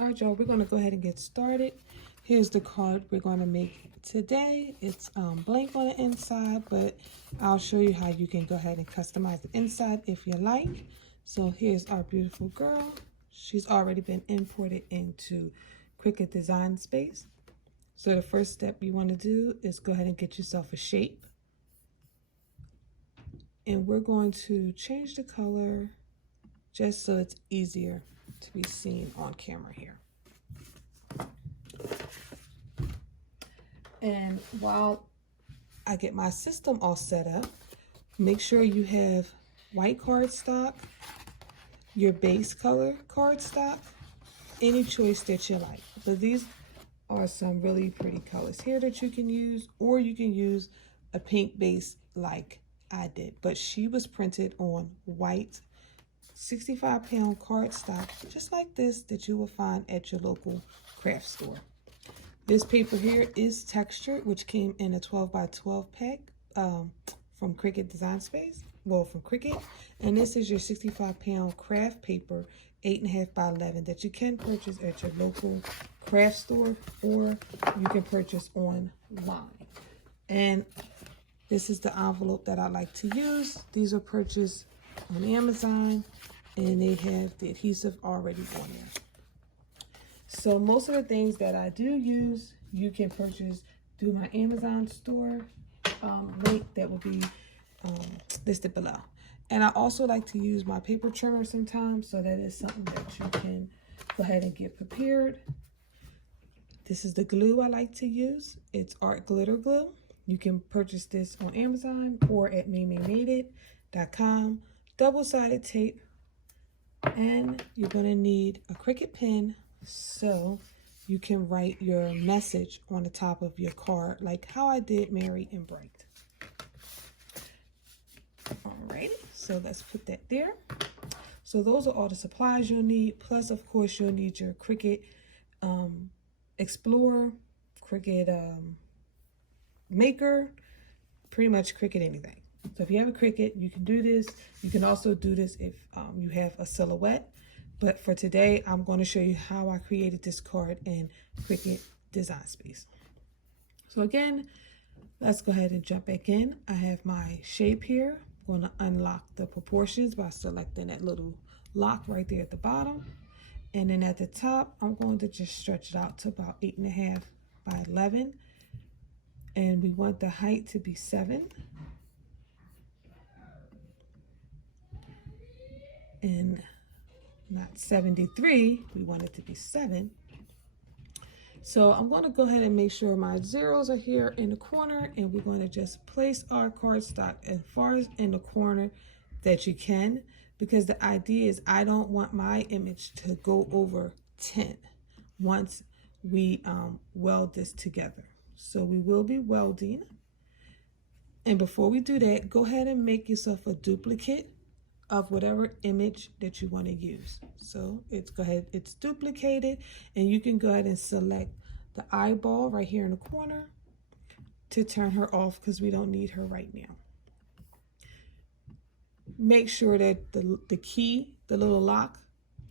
All right, y'all, we're going to go ahead and get started. Here's the card we're going to make today. It's blank on the inside, but I'll show you how you can go ahead and customize the inside if you like. So here's our beautiful girl. She's already been imported into Cricut Design Space. So the first step you want to do is go ahead and get yourself a shape. And we're going to change the color just so it's easier to be seen on camera here. And while I get my system all set up, make sure you have white cardstock, your base color cardstock, any choice that you like. But these are some really pretty colors here that you can use, or you can use a pink base like I did. But she was printed on white 65-pound cardstock, just like this, that you will find at your local craft store. This paper here is textured, which came in a 12 by 12 pack from Cricut Design Space, well, from Cricut. And this is your 65-pound craft paper, 8.5 by 11, that you can purchase at your local craft store, or you can purchase online. And this is the envelope that I like to use. These are purchased on Amazon, and they have the adhesive already on there. So most of the things that I do use, you can purchase through my Amazon store link that will be listed below. And I also like to use my paper trimmer sometimes, so that is something that you can go ahead and get prepared. This is the glue I like to use. It's Art Glitter Glue. You can purchase this on Amazon or at MayMayMadeIt.com. Double-sided tape, and you're going to need a Cricut pen so you can write your message on the top of your card, like how I did Merry and Bright. Alrighty, so let's put that there. So those are all the supplies you'll need, plus of course you'll need your Cricut Explorer, Cricut Maker, pretty much Cricut anything. So if you have a Cricut, you can do this. You can also do this if you have a silhouette. But for today, I'm going to show you how I created this card in Cricut Design Space. So again, let's go ahead and jump back in. I have my shape here. I'm going to unlock the proportions by selecting that little lock right there at the bottom. And then at the top, I'm going to just stretch it out to about 8.5 by 11. And we want the height to be 7. And not 73, we want it to be 7. So I'm going to go ahead and make sure my zeros are here in the corner, and we're going to just place our cardstock as far as in the corner that you can, because the idea is I don't want my image to go over 10 once we weld this together. So we will be welding, and before we do that, go ahead and make yourself a duplicate of whatever image that you want to use. So it's duplicated, and you can go ahead and select the eyeball right here in the corner to turn her off, because we don't need her right now. Make sure that the key, the little lock,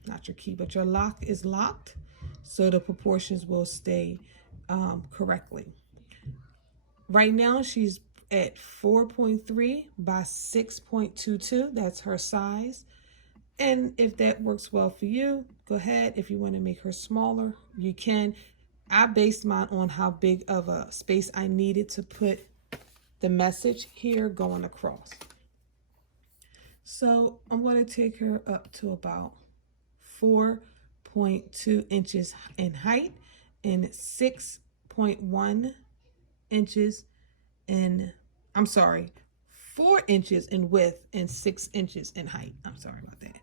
not your key, but your lock is locked, so the proportions will stay correctly. Right now she's at 4.3 by 6.22. That's her size. And if that works well for you, go ahead. If you want to make her smaller, you can. I based mine on how big of a space I needed to put the message here going across. So I'm going to take her up to about 4.2 inches in height and 6.1 inches in, 4 inches in width and 6 inches in height. I'm sorry about that.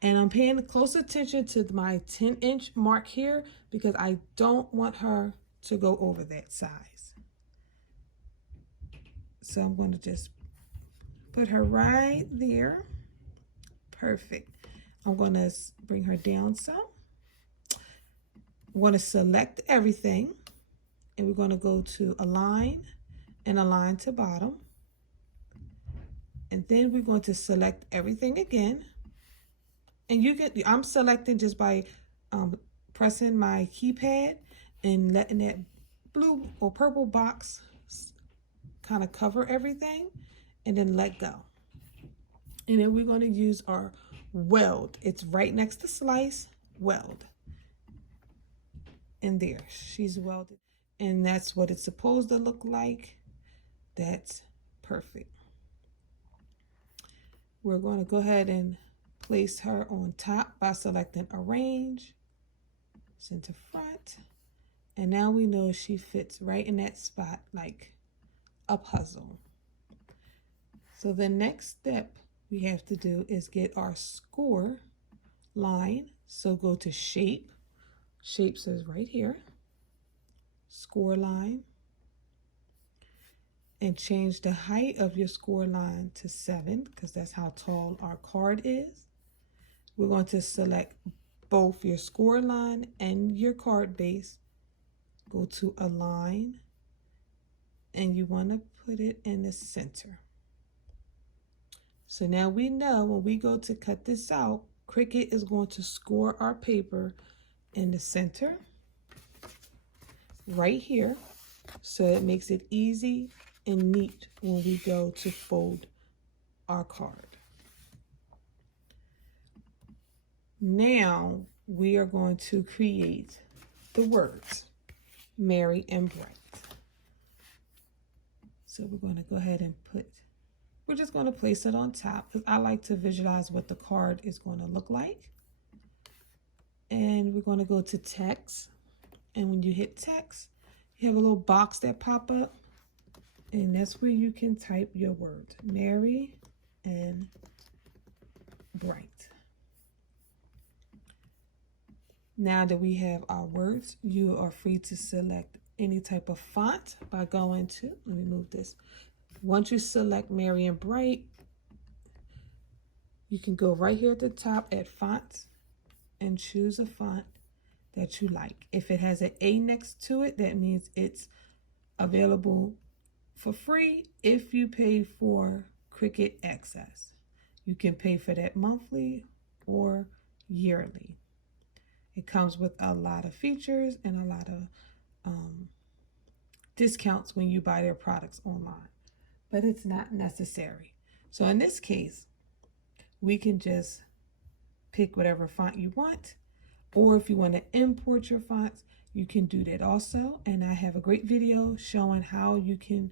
And I'm paying close attention to my 10-inch mark here, because I don't want her to go over that size. So I'm going to just put her right there. Perfect. I'm going to bring her down some. I'm going to select everything, and we're going to go to Align and Align to Bottom. And then we're going to select everything again. And you can, I'm selecting just by pressing my keypad and letting that blue or purple box kind of cover everything, and then let go. And then we're going to use our weld. It's right next to slice, weld. And there, she's welded. And that's what it's supposed to look like. That's perfect. We're going to go ahead and place her on top by selecting Arrange, Center Front. And now we know she fits right in that spot like a puzzle. So the next step we have to do is get our score line. So go to Shape. Shape says right here, score line. And change the height of your score line to 7 because that's how tall our card is. We're going to select both your score line and your card base. Go to Align, and you want to put it in the center. So now we know when we go to cut this out, Cricut is going to score our paper in the center, right here, so it makes it easy and neat when we go to fold our card. Now we are going to create the words Merry and Bright. So we're going to go ahead and we're just going to place it on top because I like to visualize what the card is going to look like. And we're going to go to text. And when you hit text, you have a little box that pop up. And that's where you can type your words, Merry and Bright. Now that we have our words, you are free to select any type of font by going to, let me move this. Once you select Merry and Bright, you can go right here at the top at fonts and choose a font that you like. If it has an A next to it, that means it's available for free if you pay for Cricut Access. You can pay for that monthly or yearly. It comes with a lot of features and a lot of discounts when you buy their products online, but it's not necessary. So in this case, we can just pick whatever font you want, or if you want to import your fonts, you can do that also. And I have a great video showing how you can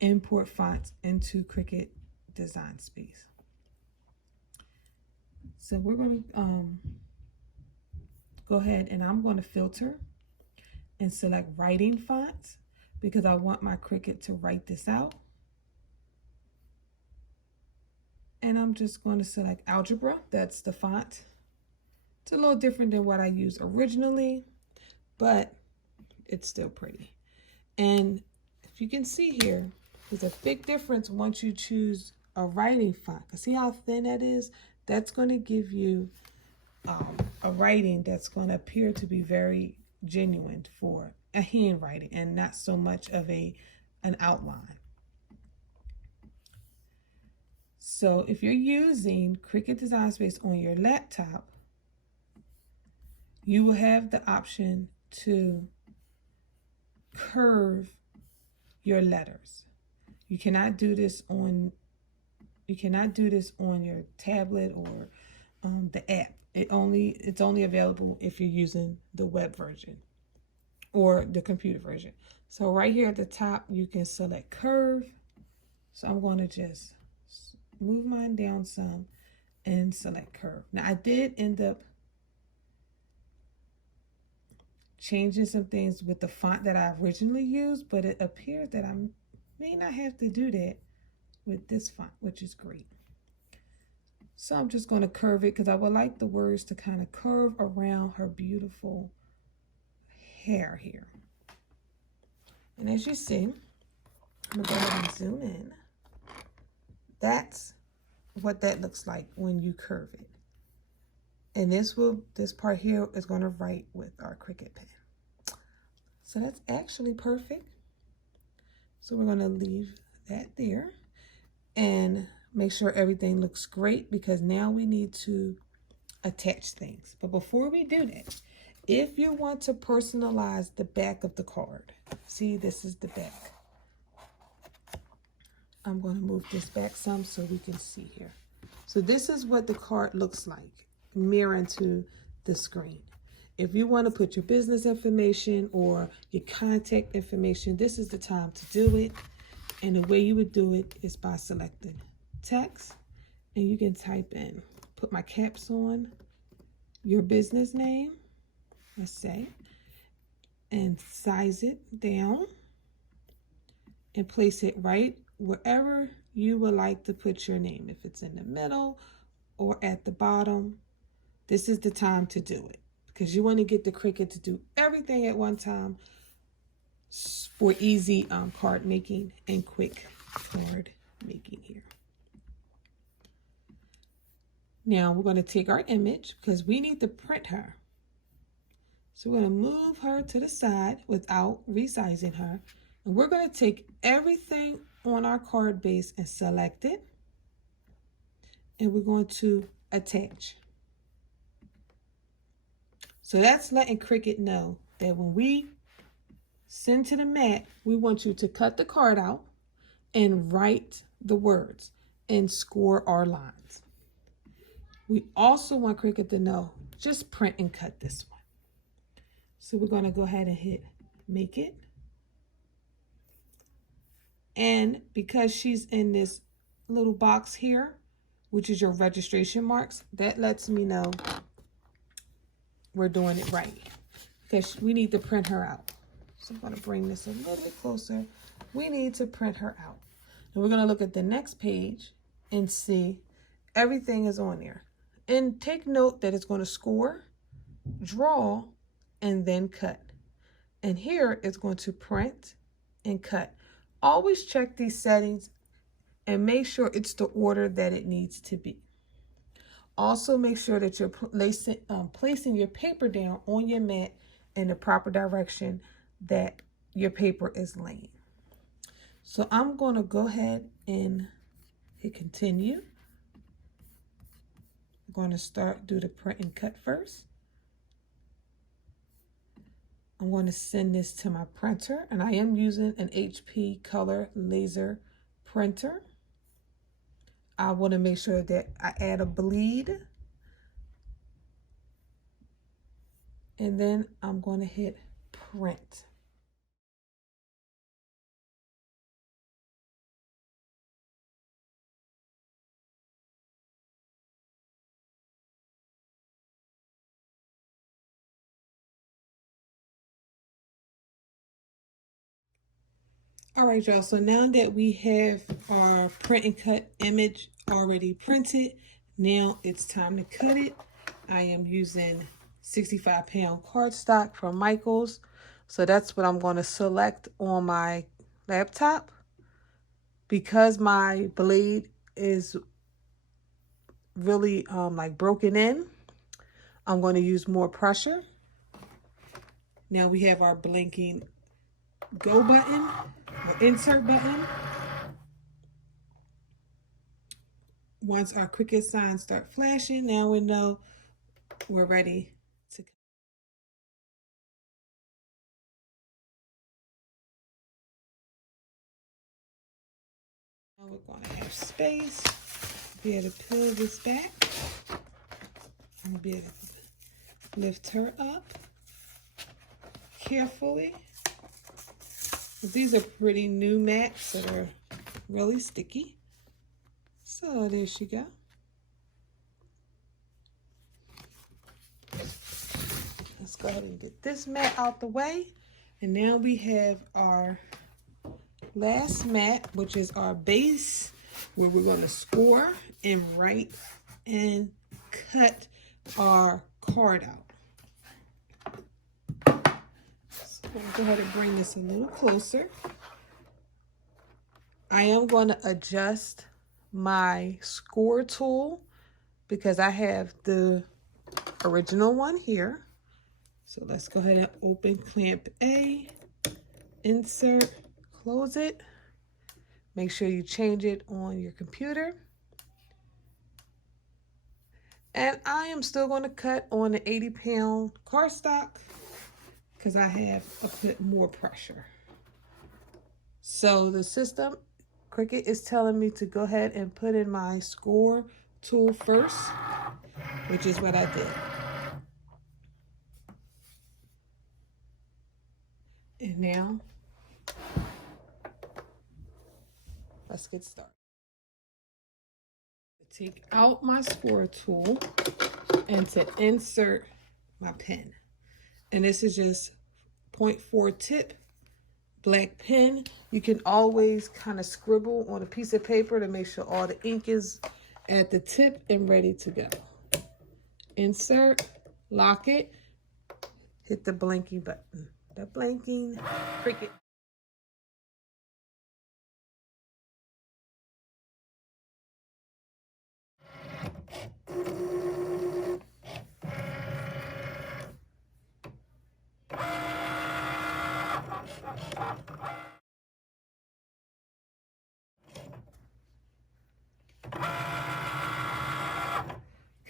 import fonts into Cricut Design Space. So we're going to go ahead and I'm going to filter and select writing fonts because I want my Cricut to write this out. And I'm just going to select Algebra. That's the font. It's a little different than what I used originally, but it's still pretty. And if you can see here, there's a big difference once you choose a writing font. See how thin that is? That's going to give you a writing that's going to appear to be very genuine for a handwriting and not so much of an outline. So if you're using Cricut Design Space on your laptop, you will have the option to curve your letters. You cannot do this on your tablet or the app. It's only available if you're using the web version or the computer version. So right here at the top, you can select curve. So I'm going to just move mine down some and select curve. Now I did end up changing some things with the font that I originally used, but it appears that I may not have to do that with this font, which is great. So I'm just going to curve it because I would like the words to kind of curve around her beautiful hair here. And as you see, I'm going to go ahead and zoom in. That's what that looks like when you curve it. And this part here is going to write with our Cricut pen. So that's actually perfect. So we're going to leave that there and make sure everything looks great because now we need to attach things. But before we do that, If you want to personalize the back of the card, see, this is the back. I'm going to move this back some so we can see here. So this is what the card looks like, mirroring to the screen. If you want to put your business information or your contact information, this is the time to do it. And the way you would do it is by selecting text, and you can type in, put my caps on, your business name, let's say, and size it down and place it right wherever you would like to put your name. If it's in the middle or at the bottom, this is the time to do it, because you want to get the Cricut to do everything at one time for easy card making and quick card making here. Now we're going to take our image because we need to print her. So we're going to move her to the side without resizing her. And we're going to take everything on our card base and select it. And we're going to attach. So that's letting Cricut know that when we send to the mat, we want you to cut the card out and write the words and score our lines. We also want Cricut to know, just print and cut this one. So we're going to go ahead and hit make it. And because she's in this little box here, which is your registration marks, that lets me know we're doing it right, because we need to print her out. So I'm going to bring this a little bit closer. We need to print her out. And we're going to look at the next page and see everything is on there. And take note that it's going to score, draw, and then cut. And here it's going to print and cut. Always check these settings and make sure it's the order that it needs to be. Also make sure that you're placing your paper down on your mat in the proper direction that your paper is laying. So I'm going to go ahead and hit continue. I'm going to do the print and cut first. I'm going to send this to my printer, and I am using an HP color laser printer. I want to make sure that I add a bleed. And then I'm going to hit print. All right, y'all, so now that we have our print and cut image already printed, now it's time to cut it. I am using 65-pound cardstock from Michaels. So that's what I'm going to select on my laptop. Because my blade is really like broken in, I'm going to use more pressure. Now we have our blinking go button, or insert button. Once our Cricut signs start flashing, now we know we're ready to. Now we're going to have space, be able to peel this back, and be able to lift her up carefully. These are pretty new mats that are really sticky. So there she go. Let's go ahead and get this mat out the way. And now we have our last mat, which is our base, where we're going to score and write and cut our card out. I'm going to go ahead and bring this a little closer. I am going to adjust my score tool because I have the original one here. So let's go ahead and open clamp A, insert, close it. Make sure you change it on your computer. And I am still going to cut on the 80-pound cardstock because I have a bit more pressure. So the system, Cricut is telling me to go ahead and put in my score tool first, which is what I did. And now, let's get started. Take out my score tool and to insert my pen. And this is just 0.4 tip black pen. You can always kind of scribble on a piece of paper to make sure all the ink is at the tip and ready to go. Insert, lock it, hit the blinking button. The blinking Cricut.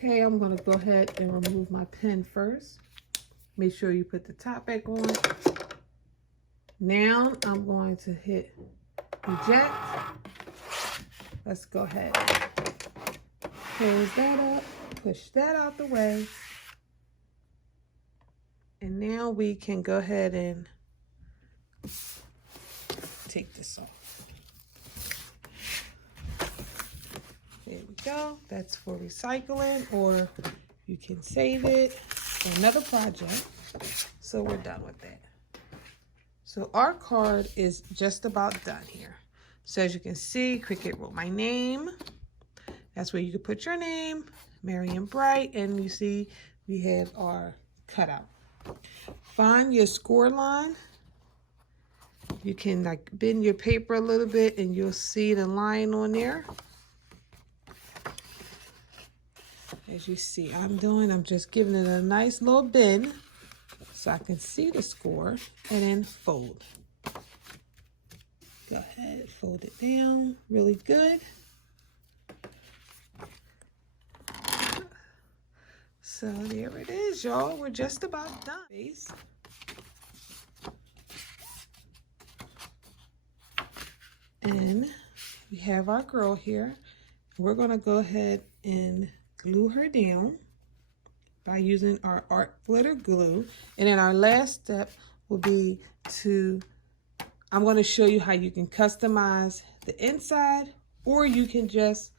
Okay, I'm going to go ahead and remove my pen first. Make sure you put the top back on. Now I'm going to hit eject. Let's go ahead. Close that up. Push that out the way. And now we can go ahead and take this off. There we go. That's for recycling, or you can save it for another project. So we're done with that. So our card is just about done here. So as you can see, Cricut wrote my name. That's where you can put your name, Marion Bright, and you see we have our cutout. Find your score line. You can like bend your paper a little bit and you'll see the line on there. As you see, I'm just giving it a nice little bend so I can see the score, and then fold. Go ahead, fold it down really good. So there it is, y'all. We're just about done. And we have our girl here. We're gonna go ahead and glue her down by using our art glitter glue. And then our last step will be I'm going to show you how you can customize the inside, or you can just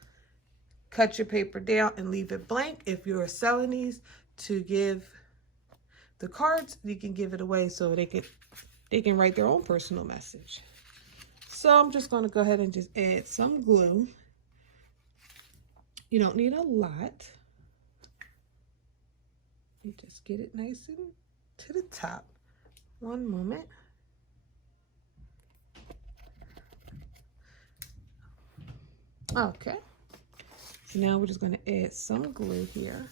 cut your paper down and leave it blank. If you're selling these to give the cards, you can give it away so they can write their own personal message. So I'm just going to go ahead and just add some glue. You don't need a lot. You just get it nice and to the top. One moment. Okay. So now we're just going to add some glue here.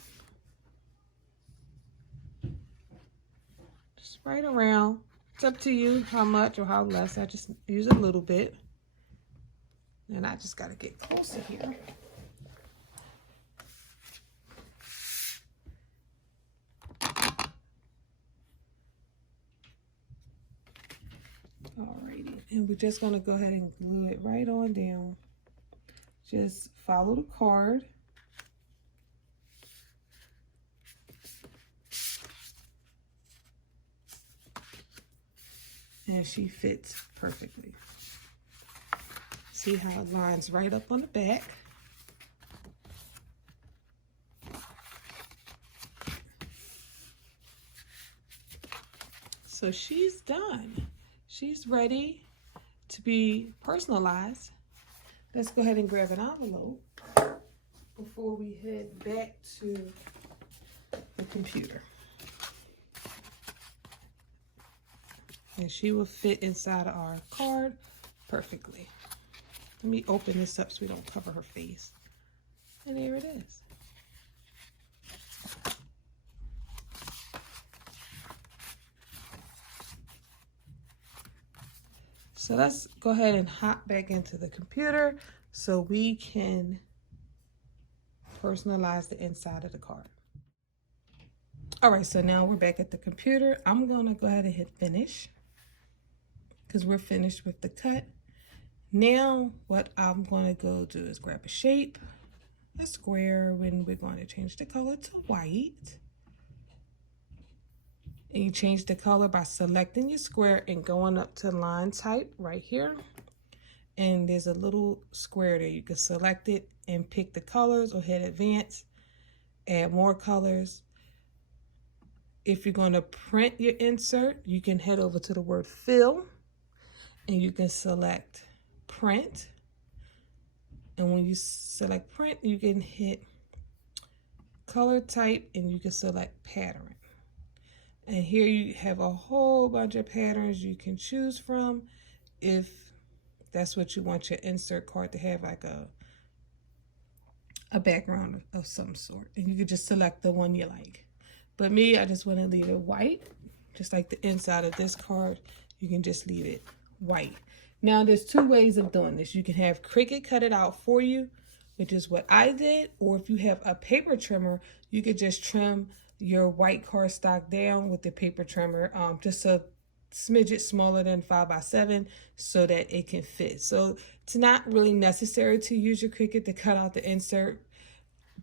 Just right around. It's up to you how much or how less. I just use a little bit. And I just got to get closer here. Alrighty, and we're just going to go ahead and glue it right on down. Just follow the card. And she fits perfectly. See how it lines right up on the back. So she's done. She's ready to be personalized. Let's go ahead and grab an envelope before we head back to the computer. And she will fit inside of our card perfectly. Let me open this up so we don't cover her face. And here it is. So let's go ahead and hop back into the computer so we can personalize the inside of the card. All right, so now we're back at the computer. I'm gonna go ahead and hit finish because we're finished with the cut. Now what I'm gonna go do is grab a shape, a square, when we're going to change the color to white. And you change the color by selecting your square and going up to line type right here. And there's a little square there. You can select it and pick the colors or hit advance, add more colors. If you're going to print your insert, you can head over to the word fill and you can select print. And when you select print, you can hit color type and you can select pattern. And here you have a whole bunch of patterns you can choose from if that's what you want your insert card to have, like a background of some sort. And you can just select the one you like. But me, I just want to leave it white, just like the inside of this card. You can just leave it white. Now, there's two ways of doing this. You can have Cricut cut it out for you, which is what I did. Or if you have a paper trimmer, you could just trim your white cardstock down with the paper trimmer, just a smidget smaller than 5x7 so that it can fit. So it's not really necessary to use your Cricut to cut out the insert.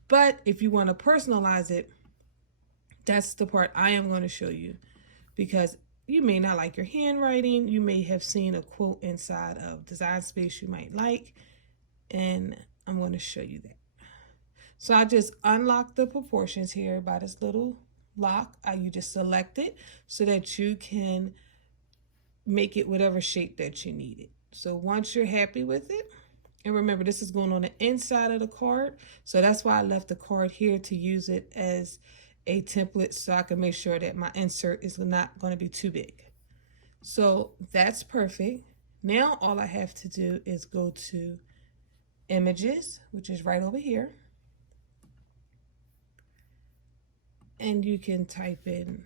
But if you want to personalize it, that's the part I am going to show you, because you may not like your handwriting. You may have seen a quote inside of Design Space you might like, and I'm going to show you that. So I just unlock the proportions here by this little lock. You just select it so that you can make it whatever shape that you need it. So once you're happy with it, and remember this is going on the inside of the card, so that's why I left the card here to use it as a template so I can make sure that my insert is not going to be too big. So that's perfect. Now all I have to do is go to images, which is right over here. And you can type in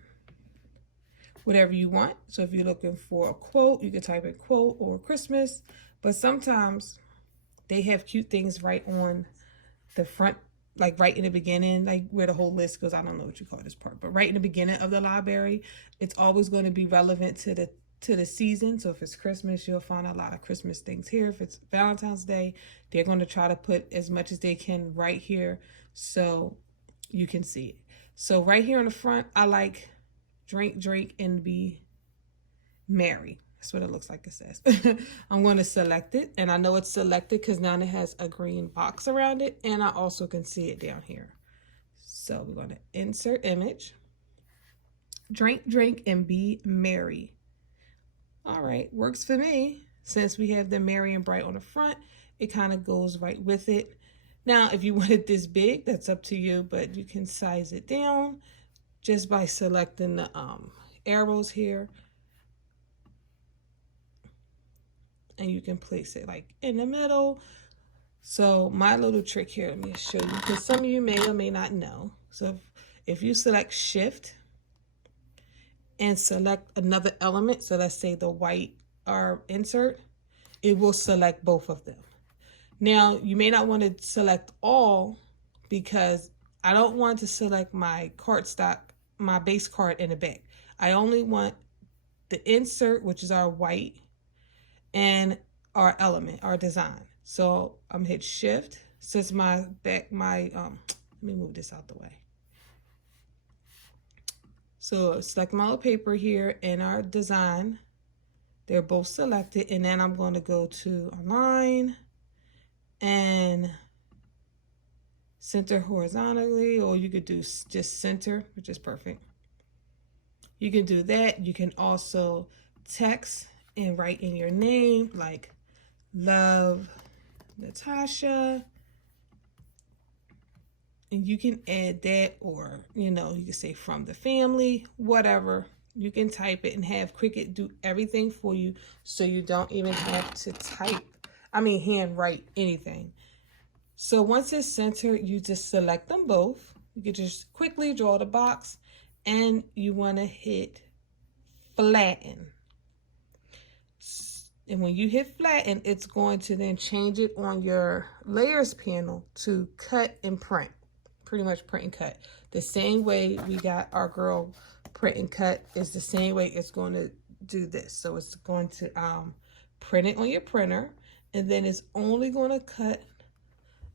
whatever you want. So if you're looking for a quote, you can type in quote or Christmas. But sometimes they have cute things right on the front, like right in the beginning, like where the whole list goes. I don't know what you call this part, but right in the beginning of the library, it's always going to be relevant to the season. So if it's Christmas, you'll find a lot of Christmas things here. If it's Valentine's Day, they're going to try to put as much as they can right here so you can see it. So right here in the front, I like drink, drink, and be merry. That's what it looks like it says. I'm going to select it, and I know it's selected because now it has a green box around it, and I also can see it down here. So we're going to insert image, drink, drink, and be merry. All right, works for me. Since we have the merry and bright on the front, it kind of goes right with it. Now, if you want it this big, that's up to you, but you can size it down just by selecting the arrows here. And you can place it like in the middle. So my little trick here, let me show you, because some of you may or may not know. So if you select shift and select another element, so let's say the white insert, it will select both of them. Now, you may not want to select all because I don't want to select my cardstock, my base card in the back. I only want the insert, which is our white, and our element, our design. So I'm gonna hit shift. Since my let me move this out the way. So select my little paper here and our design. They're both selected, and then I'm going to go to align and center horizontally, or you could do just center, which is perfect. You can do that. You can also text and write in your name, like love Natasha, and you can add that, or you can say from the family, whatever. You can type it and have Cricut do everything for you, so you don't even have to handwrite anything. So once it's centered, you just select them both. You can just quickly draw the box, and you want to hit flatten. And when you hit flatten, it's going to then change it on your layers panel to cut and print. pretty much print and cut. The same way we got our girl print and cut is the same way it's going to do this. So it's going to print it on your printer, and then it's only going to cut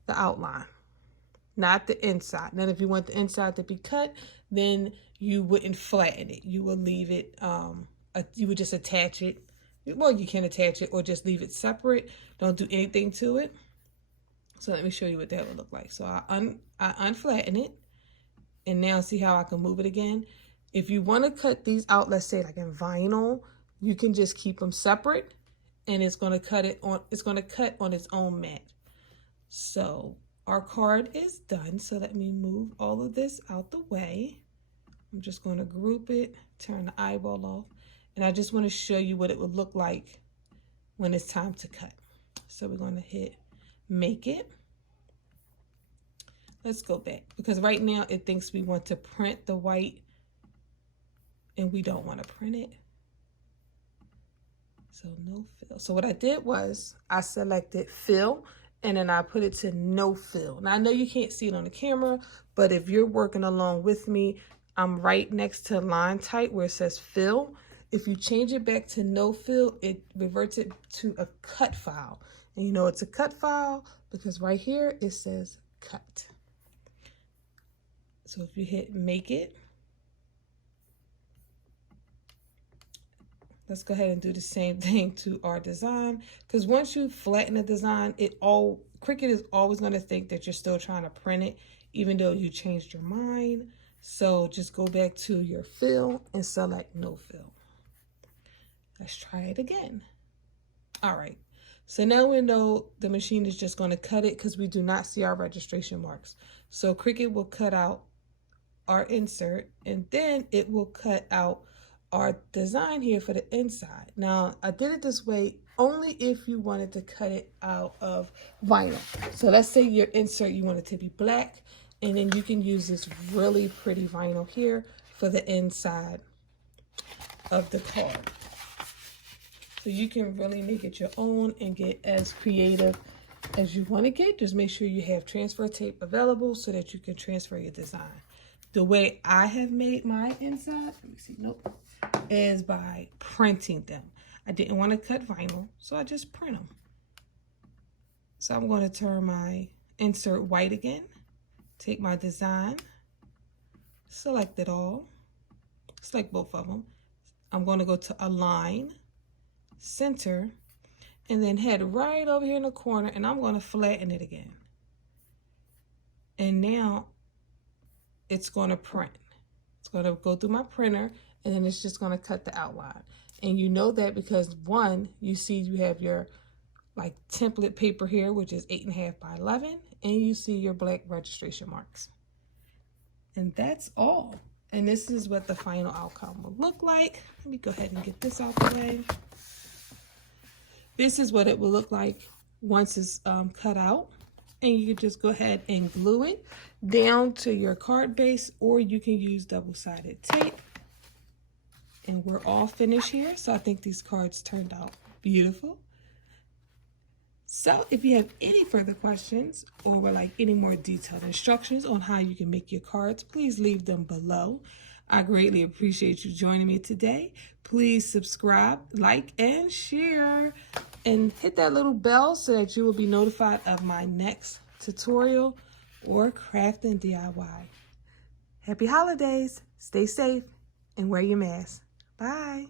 the outline, not the inside. Then if you want the inside to be cut, then you wouldn't flatten it. You would leave it, you would just attach it. Well, you can attach it or just leave it separate. Don't do anything to it. So let me show you what that would look like. So I unflatten it, and now see how I can move it again. If you want to cut these out, let's say like in vinyl, you can just keep them separate, and it's going to cut it on. It's going to cut on its own mat. So our card is done. So let me move all of this out the way. I'm just going to group it, turn the eyeball off, and I just want to show you what it would look like when it's time to cut. So we're going to hit make it. Let's go back, because right now it thinks we want to print the white, and we don't want to print it. So no fill. So what I did was I selected fill, and then I put it to no fill. Now I know you can't see it on the camera, but if you're working along with me, I'm right next to line type where it says fill. If you change it back to no fill, it reverts it to a cut file. And you know it's a cut file because right here it says cut. So if you hit make it, let's go ahead and do the same thing to our design, because once you flatten the design, Cricut is always going to think that you're still trying to print it, even though you changed your mind. So just go back to your fill and select no fill. Let's try it again. All right. So now we know the machine is just going to cut it because we do not see our registration marks. So Cricut will cut out our insert, and then it will cut out our design here for the inside. Now, I did it this way only if you wanted to cut it out of vinyl. So let's say your insert, you want it to be black, and then you can use this really pretty vinyl here for the inside of the card. So you can really make it your own and get as creative as you want to get. Just make sure you have transfer tape available so that you can transfer your design. The way I have made my inside, let me see, nope, is by printing them. I didn't want to cut vinyl, so I just print them. So I'm going to turn my insert white again, take my design, select it all, select both of them. I'm going to go to align, center, and then head right over here in the corner, and I'm going to flatten it again. And now it's going to print. It's going to go through my printer, and then it's just going to cut the outline. And you know that because one, you see you have your like template paper here, which is 8.5 by 11, and you see your black registration marks. And that's all. And this is what the final outcome will look like. Let me go ahead and get this out the way. This is what it will look like once it's cut out. And you can just go ahead and glue it down to your card base, or you can use double-sided tape. And we're all finished here. So I think these cards turned out beautiful. So if you have any further questions or would like any more detailed instructions on how you can make your cards, please leave them below. I greatly appreciate you joining me today. Please subscribe, like, and share, and hit that little bell so that you will be notified of my next tutorial or craft and DIY. Happy holidays, stay safe, and wear your mask. Bye.